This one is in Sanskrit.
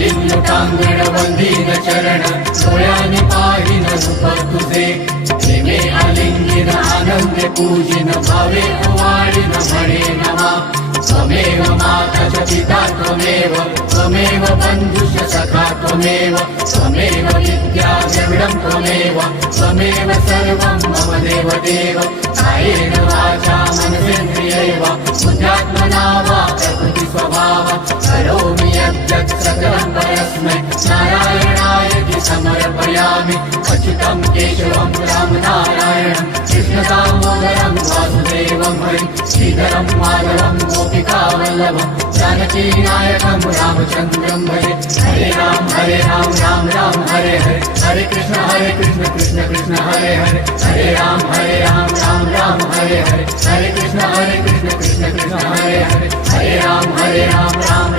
लोटांगण वंदीन चरण डोळ्याने पाहिन रूप तुझे प्रेमे आलिंगिन आनंदे पूजिन भावे ओवाळीन म्हणे नमा त्वमेव माता च पिता त्वमेव बन्धुश्च सखा त्वमेव विद्या द्रविडं त्वमेव सर्वं मम देव कायेन वाचा मनसेन्द्रियैव बुद्ध्यात्मना वा प्रकृति स्वभाव करोमि यद्यत् सकलं परस्मै नारायणायति समर्पयामि अच्युतं केशवं रामनारायणं कृष्णदामोदरं वासुदेवं हरिं श्रीधरं माधवं गोपिकावल्लभं जानकीनायकं रामचन्द्रं भजे हरे राम राम राम हरे हरे हरे कृष्ण कृष्ण कृष्ण हरे हरे हरे राम राम राम हरे हरे हरे कृष्ण कृष्ण कृष्ण हरे हरे हरे राम राम